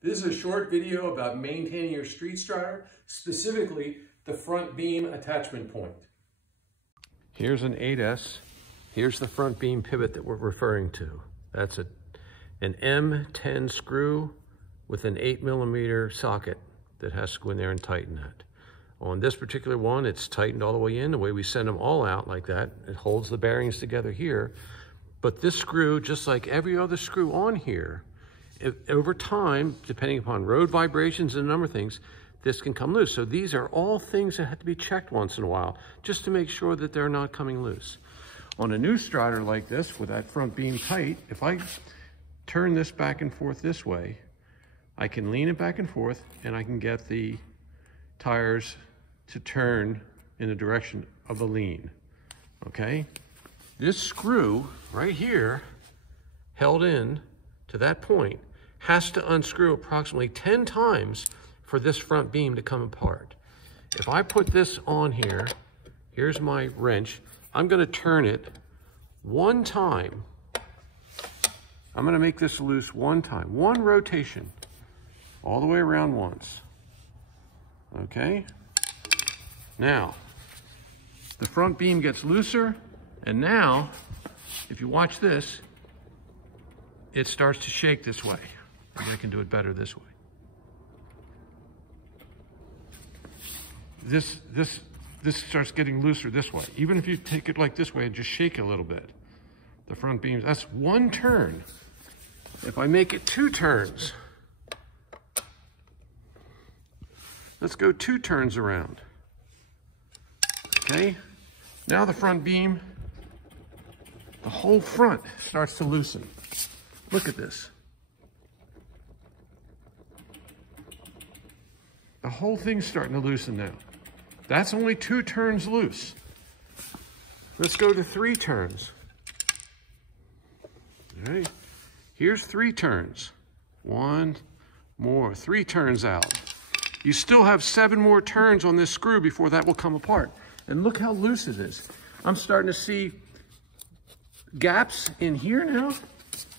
This is a short video about maintaining your StreetStrider, specifically the front beam attachment point. Here's an 8S. Here's the front beam pivot that we're referring to. That's an M10 screw with an 8mm socket that has to go in there and tighten that. On this particular one, it's tightened all the way in. The way we send them all out like that, it holds the bearings together here. But this screw, just like every other screw on here, over time, depending upon road vibrations and a number of things, this can come loose. So these are all things that have to be checked once in a while, just to make sure that they're not coming loose. On a new strider like this, with that front beam tight, if I turn this back and forth this way, I can lean it back and forth, and I can get the tires to turn in the direction of the lean, okay? This screw right here, held in to that point, has to unscrew approximately 10 times for this front beam to come apart. If I put this on here, here's my wrench, I'm gonna turn it one time. I'm gonna make this loose one time, one rotation, all the way around once, okay? Now, the front beam gets looser, and now, if you watch this, it starts to shake this way. Maybe I can do it better this way. This starts getting looser this way. Even if you take it like this way and just shake it a little bit. The front beams, that's one turn. If I make it 2 turns, let's go 2 turns around. Okay, now the front beam, the whole front starts to loosen. Look at this. The whole thing's starting to loosen now. That's only 2 turns loose. Let's go to 3 turns. All right, here's 3 turns. 1 more, 3 turns out. You still have 7 more turns on this screw before that will come apart. And look how loose it is. I'm starting to see gaps in here now,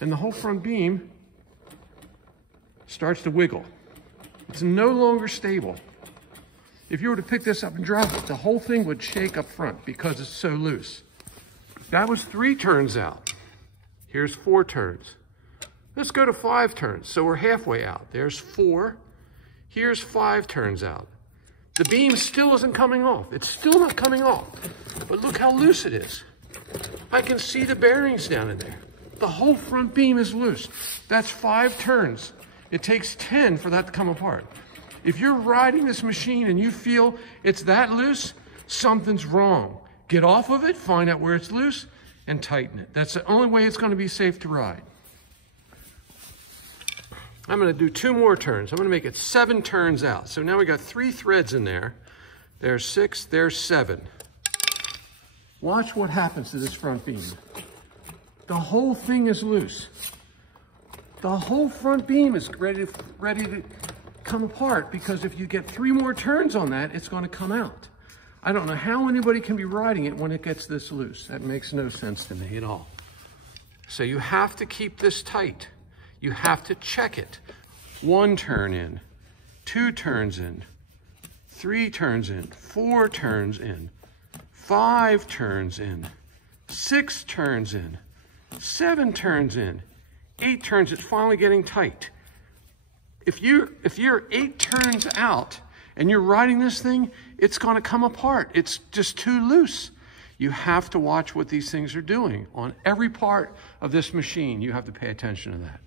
and the whole front beam starts to wiggle. It's no longer stable. If you were to pick this up and drop it, the whole thing would shake up front because it's so loose. That was 3 turns out. Here's 4 turns. Let's go to 5 turns. So we're halfway out. There's 4. Here's 5 turns out. The beam still isn't coming off. It's still not coming off. But look how loose it is. I can see the bearings down in there. The whole front beam is loose. That's 5 turns. It takes 10 for that to come apart. If you're riding this machine and you feel it's that loose, something's wrong. Get off of it, find out where it's loose, and tighten it. That's the only way it's going to be safe to ride. I'm going to do 2 more turns. I'm going to make it 7 turns out. So now we got 3 threads in there. There's 6, there's 7. Watch what happens to this front beam. The whole thing is loose. The whole front beam is ready to come apart, because if you get 3 more turns on that, it's going to come out. I don't know how anybody can be riding it when it gets this loose. That makes no sense to me at all. So you have to keep this tight. You have to check it. 1 turn in, 2 turns in, 3 turns in, 4 turns in, 5 turns in, 6 turns in, 7 turns in, 8 turns. It's finally getting tight. If you're 8 turns out and you're riding this thing, it's going to come apart. It's just too loose. You have to watch what these things are doing. On every part of this machine, you have to pay attention to that.